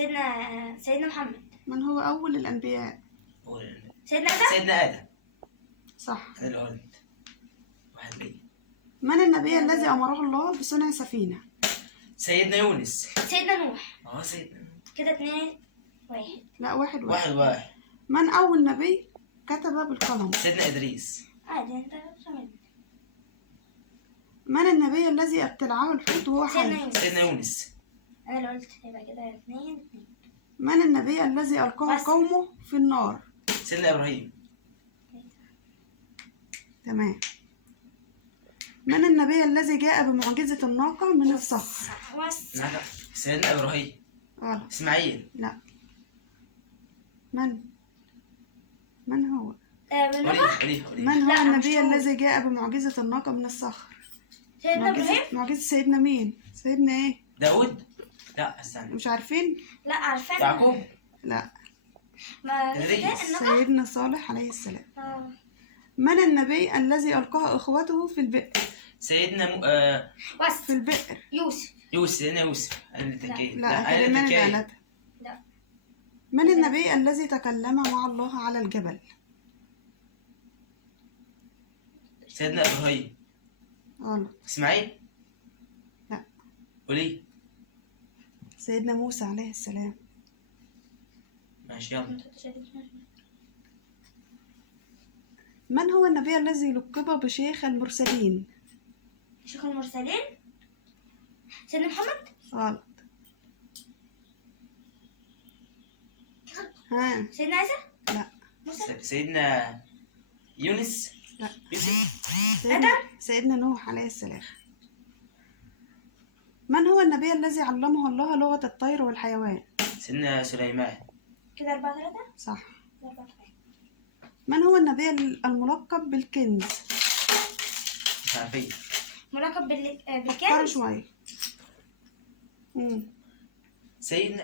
سيدنا محمد. من هو أول الأنبياء؟ سيدنا آدم. صح. أنا اللي قلت واحد ليا. من النبي الذي أمره الله بصنع سفينة؟ سيدنا يونس. سيدنا نوح. سيدنا نوح. كده 2-1. لا، 1-1. 1-1. من أول نبي كتب بالقلم؟ سيدنا إدريس. عادي انت فهمت. من النبي الذي ابتلعه الحوت وهو حي؟ سيدنا يونس. انا اللي قلت. يبقى كده 2-2. من النبي الذي ألقاه قومه في النار؟ سيدنا إبراهيم. تمام. من النبي الذي جاء بمعجزة الناقة من الصخر؟ سيدنا إبراهيم. غلط. إسماعيل. لا. من هو؟ من هو النبي الذي جاء بمعجزة الناقة من الصخر؟ سيدنا إبراهيم. معجزة سيدنا مين؟ سيدنا ايه؟ داود. لا استنى. مش عارفين؟ لا عارفين. يعقوب. لا. إدريس. سيدنا صالح عليه السلام. من النبي الذي ألقاه إخوته في البئر؟ سيدنا في البئر. يوسف. سيدنا يوسف. لا. من النبي الذي تكلم مع الله على الجبل؟ سيدنا إبراهيم. غلط. إسماعيل. لا. قولي. سيدنا موسى عليه السلام. ماشي يلا. من هو النبي الذي لقب بشيخ المرسلين؟ شيخ المرسلين؟ سيدنا محمد؟ غلط. ها. سيدنا عيسى؟ لا. سيدنا يونس؟ لا. آدم؟ سيدنا نوح عليه السلام. من هو النبي الذي علمه الله لغة الطير والحيوان؟ سيدنا سليمان. كده 4-3؟ صح. من هو النبي الملقب بالكنز؟ مش عارفين. ملقب بالكنز؟ فكروا شوية. سيدنا